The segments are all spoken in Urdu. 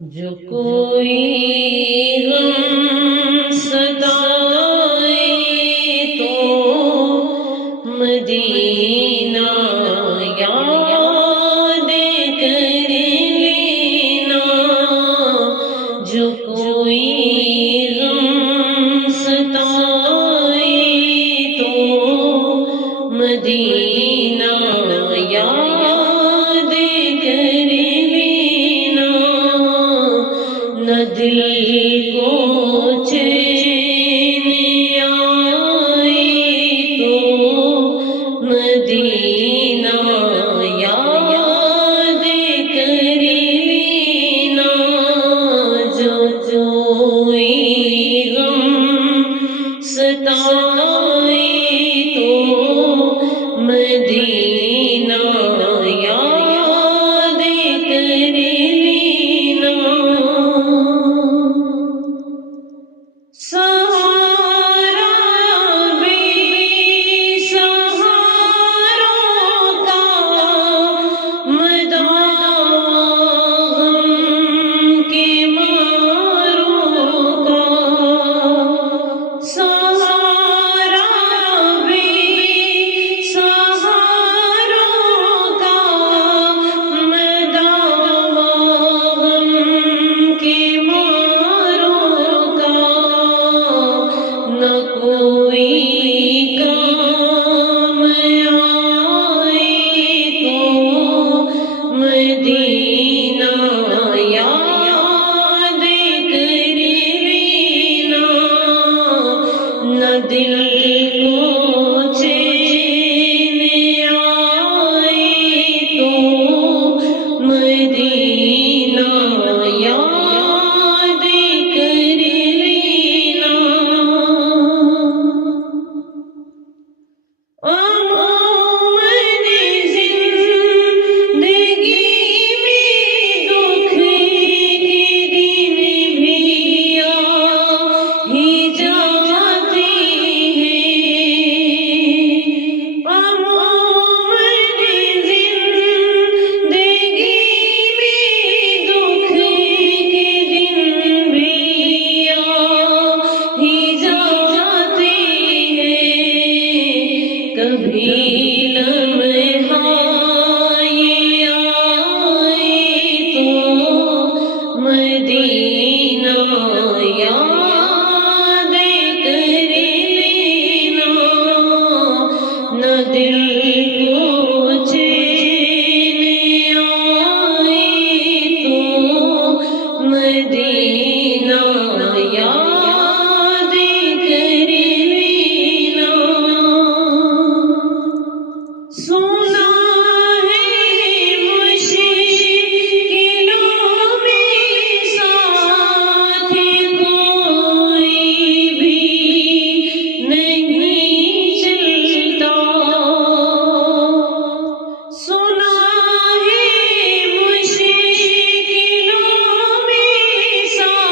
جو کوئی غم ستائے تو مدینہ یاد کر لینا، جو کوئی غم ستائے تو مدینہ یاد کر لینا، نہ دل کو چین آئے تو مدینہ یاد کر لینا، جو کوئی غم ستائے تو مدینہ یاد کر لینا۔ سہارا بے سہاروں کا مداح غم کے ماروں کا، سہارا بے سہاروں کا مداح غم کے ماروں کا، نہ کوئی کام آئے تو مدینہ یاد کر لینا، نہ دل کو چین آئے تو مدینہ یاد کر لینا۔ عموماً زندگی میں دکھ کے دن بھی آ ہی جاتے ہیں، عموماً زندگی میں دکھ کے دن بھی آ ہی جاتے ہیں، کبھی لمحہ یہ آئے تو مدینہ یاد کر لینا، نہ دل کو چین آئے تو مدینہ یاد کر لینا۔ سنا ہے مشکلوں میں ساتھ کوئی بھی نہیں چلتا، سنا ہے مشکلوں میں ساتھ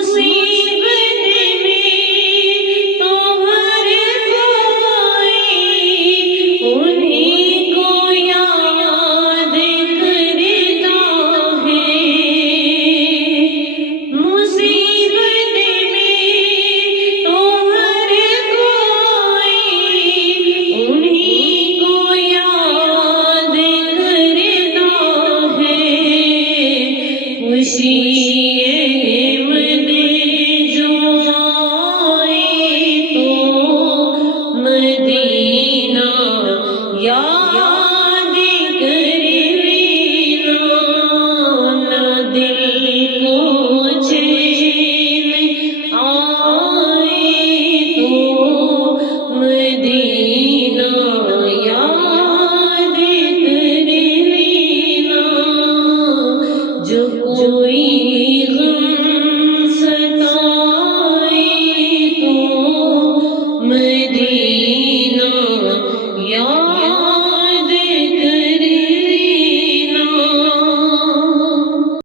مصیبت